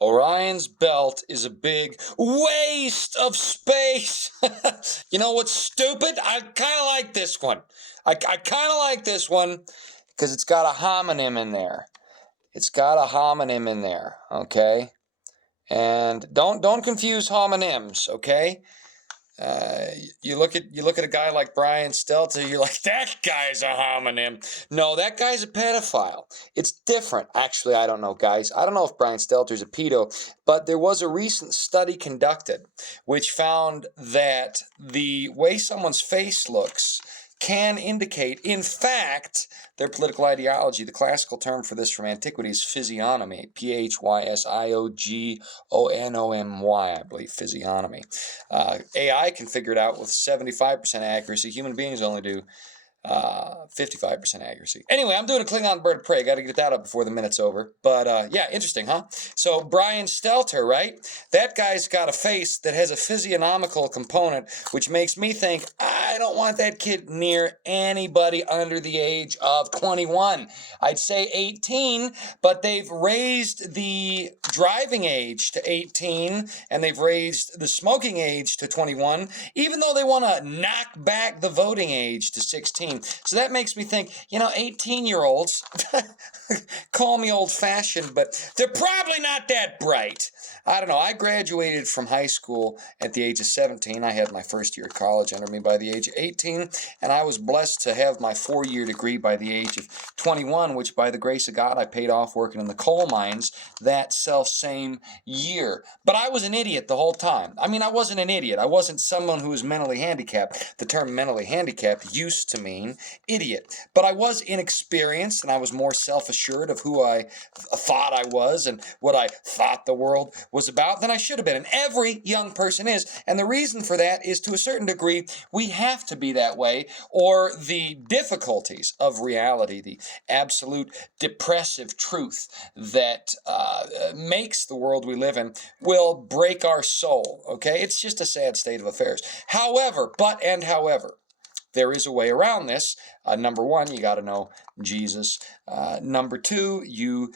Orion's belt is a big waste of space. You know what's stupid? I kind of like this one. I kind of like this one because it's got a homonym in there. It's got a homonym in there, okay? And don't confuse homonyms, okay? You look at a guy like Brian Stelter, you're like, that guy's a homonym. No, that guy's a pedophile. It's different. Actually, I don't know, guys. I don't know if Brian Stelter's a pedo, but there was a recent study conducted which found that the way someone's face looks can indicate, in fact, their political ideology. The classical term for this from antiquity is physiognomy, Physiogonomy, I believe, physiognomy. AI can figure it out with 75% accuracy. Human beings only do 55% accuracy. Anyway, I'm doing a Klingon bird of prey. Got to get that up before the minute's over. But yeah, interesting, huh? So Brian Stelter, right? That guy's got a face that has a physiognomical component, which makes me think I don't want that kid near anybody under the age of 21. I'd say 18, but they've raised the driving age to 18 and they've raised the smoking age to 21, even though they want to knock back the voting age to 16. So that makes me think, 18-year-olds, call me old-fashioned, but they're probably not that bright. I don't know. I graduated from high school at the age of 17. I had my first year of college under me by the age of 18, and I was blessed to have my 4-year degree by the age of 21, which by the grace of God I paid off working in the coal mines that self-same year. But I was an idiot the whole time. I mean, I wasn't an idiot. I wasn't someone who was mentally handicapped. The term mentally handicapped used to mean idiot. But I was inexperienced, and I was more self-assured of who I thought I was and what I thought the world was about than I should have been. And every young person is. And the reason for that is, to a certain degree, we have to be that way, or the difficulties of reality, the absolute depressive truth that makes the world we live in, will break our soul, okay? It's just a sad state of affairs. However, there is a way around this. Number one, you got to know Jesus. Number two, you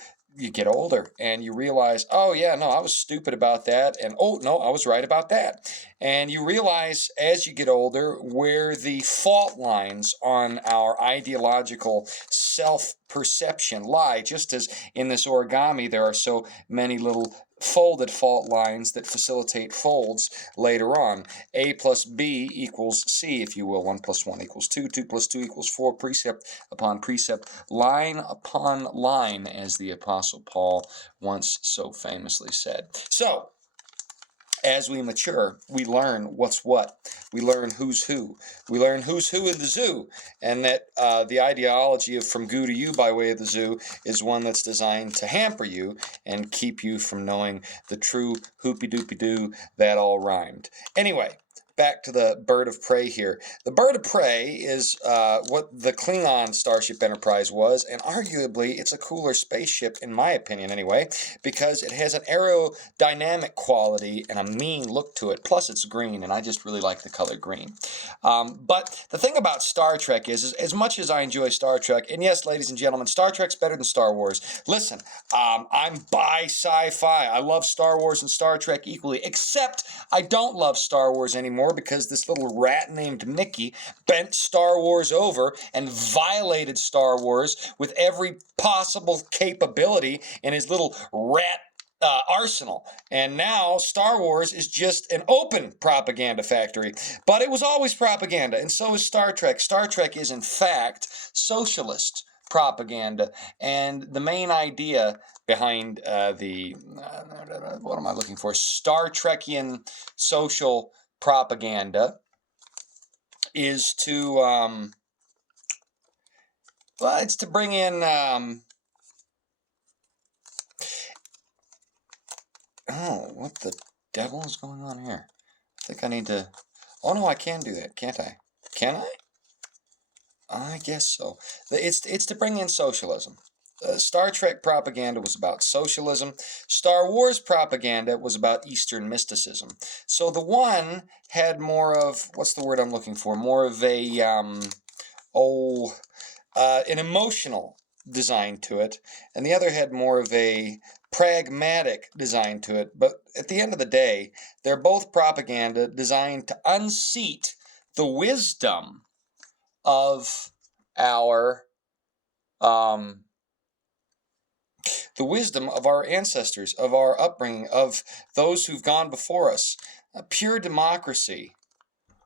get older and you realize, oh yeah, no, I was stupid about that, and oh no, I was right about that. And you realize as you get older where the fault lines on our ideological self-perception lie, just as in this origami there are so many little folded fault lines that facilitate folds later on. A plus B equals C, if you will. 1 plus 1 equals 2. 2 plus 2 equals 4. Precept upon precept, line upon line, as the Apostle Paul once so famously said. So, as we mature, we learn what's what. We learn who's who. We learn who's who in the zoo, and that the ideology of from goo to you by way of the zoo is one that's designed to hamper you and keep you from knowing the true hoopy-doopy-doo that all rhymed. Anyway, back to the bird of prey here. The bird of prey is what the Klingon Starship Enterprise was, and arguably it's a cooler spaceship, in my opinion anyway, because it has an aerodynamic quality and a mean look to it. Plus it's green, and I just really like the color green. But the thing about Star Trek is as much as I enjoy Star Trek, and yes, ladies and gentlemen, Star Trek's better than Star Wars. Listen, I'm bi sci-fi. I love Star Wars and Star Trek equally, except I don't love Star Wars anymore because this little rat named Mickey bent Star Wars over and violated Star Wars with every possible capability in his little rat arsenal. And now Star Wars is just an open propaganda factory. But it was always propaganda, and so is Star Trek. Star Trek is, in fact, socialist propaganda. And the main idea behind what am I looking for? Star Trekian social propaganda is to, it's to bring in, oh, what the devil is going on here? I think I need to, oh no, I can do that, can't I? Can I? I guess so. It's to bring in socialism. Star Trek propaganda was about socialism. Star Wars propaganda was about Eastern mysticism. So the one had more of, what's the word I'm looking for? More of a, an emotional design to it. And the other had more of a pragmatic design to it. But at the end of the day, they're both propaganda designed to unseat the wisdom of our ancestors, of our upbringing, of those who've gone before us. A pure democracy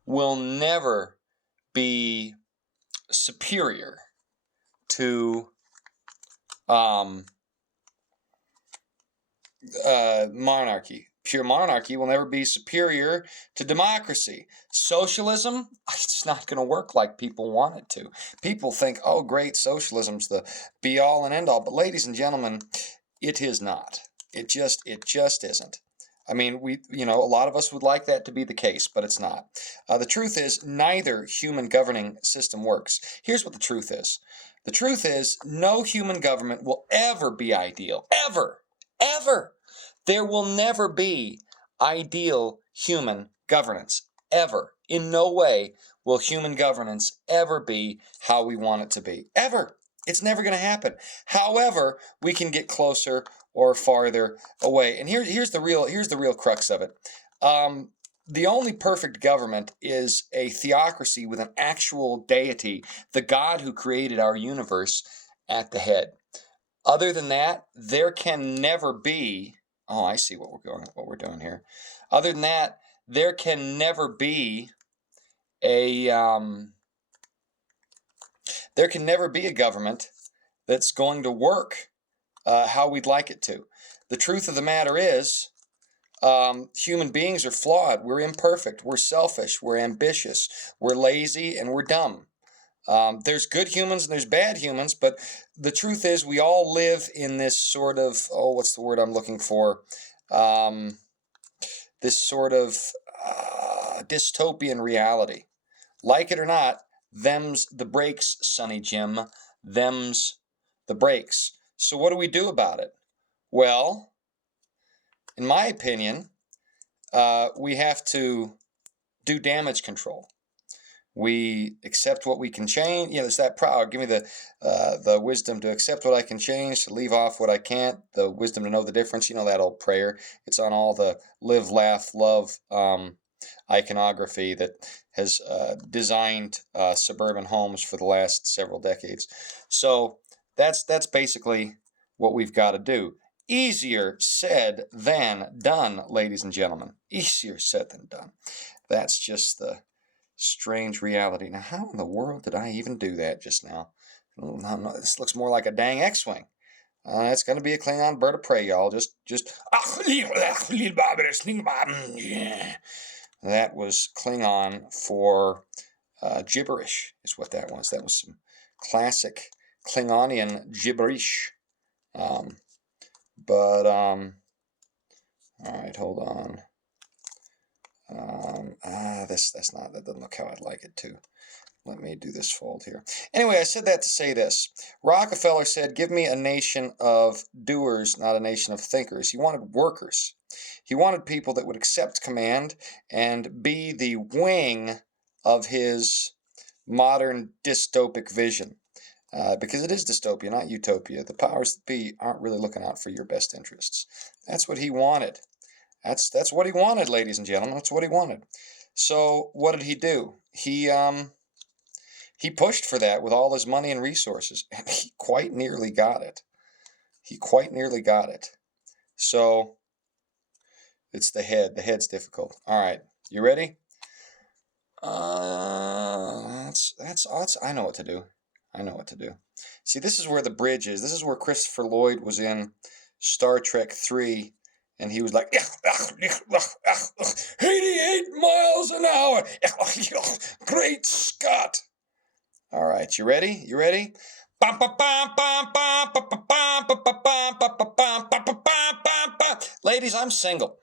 will never be superior to monarchy. Pure monarchy will never be superior to democracy. Socialism, it's not going to work like people want it to. People think, oh, great, socialism's the be-all and end-all. But ladies and gentlemen, it is not. It just isn't. I mean, a lot of us would like that to be the case, but it's not. The truth is, neither human governing system works. Here's what the truth is. The truth is, no human government will ever be ideal. Ever. Ever. There will never be ideal human governance. Ever. In no way will human governance ever be how we want it to be. Ever. It's never going to happen. However, we can get closer or farther away. And here's the real crux of it. The only perfect government is a theocracy with an actual deity, the God who created our universe, at the head. Other than that, there can never be. Oh, I see what we're doing here. Other than that, there can never be a government that's going to work how we'd like it to. The truth of the matter is, human beings are flawed. We're imperfect. We're selfish. We're ambitious. We're lazy, and we're dumb. There's good humans and there's bad humans, but the truth is we all live in this sort of, what's the word I'm looking for? This sort of dystopian reality. Like it or not, them's the breaks, Sonny Jim. Them's the breaks. So what do we do about it? Well, in my opinion, we have to do damage control. We accept what we can change. It's that proud. Give me the wisdom to accept what I can change, to leave off what I can't, the wisdom to know the difference. That old prayer. It's on all the live, laugh, love iconography that has designed suburban homes for the last several decades. So that's basically what we've got to do. Easier said than done, ladies and gentlemen. Easier said than done. That's just the strange reality. Now, how in the world did I even do that just now? No, this looks more like a dang X-Wing. It's going to be a Klingon bird of prey, y'all. Just. That was Klingon for gibberish, is what that was. That was some classic Klingonian gibberish. All right, hold on. That doesn't look how I'd like it to. Let me do this fold here. Anyway, I said that to say this. Rockefeller said, give me a nation of doers, not a nation of thinkers. He wanted workers. He wanted people that would accept command and be the wing of his modern dystopic vision. Because it is dystopia, not utopia. The powers that be aren't really looking out for your best interests. That's what he wanted. That's what he wanted, ladies and gentlemen. That's what he wanted. So what did he do? He pushed for that with all his money and resources, and he quite nearly got it. So it's the head. The head's difficult. All right, you ready? I know what to do. See, this is where the bridge is. This is where Christopher Lloyd was in Star Trek 3. And he was like, 88 miles an hour. Great Scott. All right, you ready? Ladies, I'm single.